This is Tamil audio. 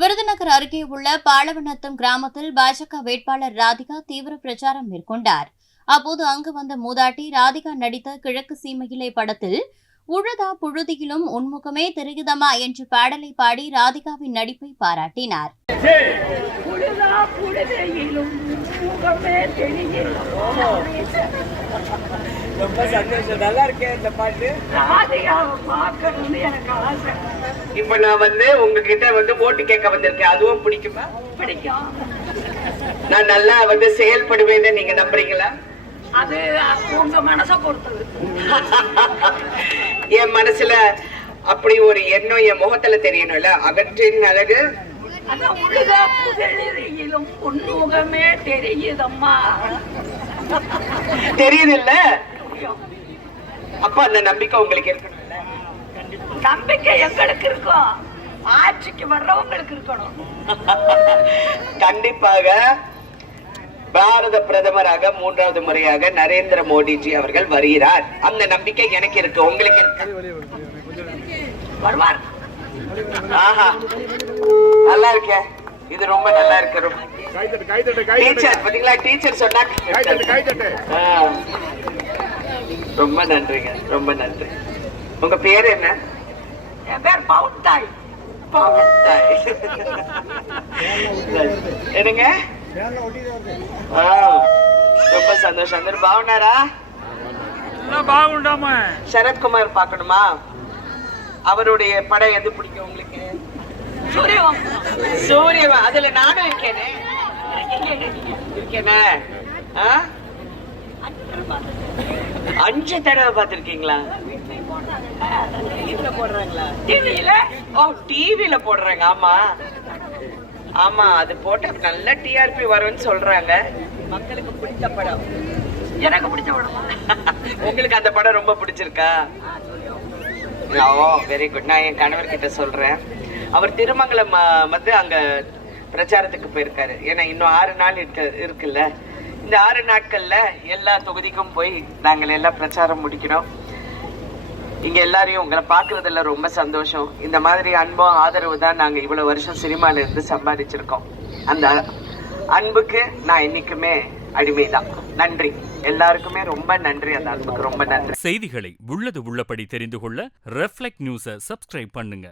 விருதுநகர் அருகே உள்ள பாலவநத்தம் கிராமத்தில் பாஜக வேட்பாளர் ராதிகா தீவிர பிரச்சாரம் மேற்கொண்டார். அப்போது அங்கு வந்த மூதாட்டி ராதிகா நடித்த கிழக்கு சீமையிலே படத்தில் உழுதா புழுதியிலும் உன்முகமே தெரியுதம்மா என்ற பாடலை பாடி ராதிகாவின் நடிப்பை பாராட்டினார். ரொம்ப சந்தோஷம், நல்லா இருக்கேன் இந்த பாட்டு. இப்ப நான் உங்ககிட்ட ஓட்டு கேட்க வந்திருக்கேன், அதுவும் பிடிக்குமா? பிடிக்கும். நான் நல்லா செயல்படுவேன்னு நீங்க நம்புறீங்களா? அது உங்க மனசை பொறுத்தது. என் மனசுல அப்படி ஒரு எண்ணம் என் முகத்துல தெரியணும்ல. அகற்றின் அழகு உன்முகமே தெரியுதம்மா. தெரியுது இல்ல? அப்ப அந்த நம்பிக்கை உங்களுக்கு இருக்கணும். நம்பிக்கை எங்களுக்கு இருக்கும், ஆட்சிக்கு வர்றவங்களுக்கு இருக்கணும். கண்டிப்பாக பாரத பிரதமராக 3வது முறையாக நரேந்திர மோடிஜி அவர்கள் வருகிறார். அந்த நம்பிக்கை எனக்கு இருக்கு, உங்களுக்கு இருக்கு? வருவார். ஆஹா, நல்லா இருக்கே, இது ரொம்ப நல்லா இருக்கு. டீச்சர் பாத்தீங்களா, டீச்சர் சொன்னாங்க. ரொம்ப நன்றிங்க, ரொம்ப நன்றி. உங்க பேர் என்ன? என் பேர் பவுன்தாய். என்னங்க? ரொம்ப சந்தோஷம். అందరు బాగున్నారా? బాగుంటామా. சரத்குமார் பார்க்கணுமா? அவருடைய படம் எது பிடிக்கும் உங்களுக்கு? சூரியவா. அதுல நானும் இருக்கேனே. இருக்கேனே. 5 தடவை பார்த்திருக்கீங்களா? டிவில போடுறாங்க. ஆமா ஆமா, அது போட்ட நல்ல டிஆர்பி வரும்னு சொல்றாங்க. மக்களுக்கு பிடித்த படம். எனக்கு பிடிச்ச படம். உங்களுக்கு அந்த படம் ரொம்ப பிடிச்சிருக்கா? ஓ, வெரி குட். நான் என் கணவர்கிட்ட சொல்றேன். அவர் திருமங்கலம் அங்க பிரச்சாரத்துக்கு போயிருக்காரு. ஏன்னா இன்னும் 6 நாள் இருக்குல்ல. இந்த 6 நாட்கள்ல எல்லா தொகுதிக்கும் போய் நாங்கள் எல்லாம் பிரச்சாரம் முடிக்கிறோம். இங்க எல்லாரையும் உங்களை பாக்குறதுல ரொம்ப சந்தோஷம். இந்த மாதிரி அன்பும் ஆதரவு தான் நாங்க இவ்வளவு வருஷம் சினிமால இருந்து சம்பாதிச்சிருக்கோம். அந்த அன்புக்கு நான் என்னைக்குமே அடிமைதான். நன்றி எல்லாருக்குமே, ரொம்ப நன்றி. அந்த அன்புக்கு ரொம்ப நன்றி. செய்திகளை உள்ளது உள்ளபடி தெரிந்து கொள்ள ரெஃப்ளெக்ட் நியூஸை சப்ஸ்கிரைப் பண்ணுங்க.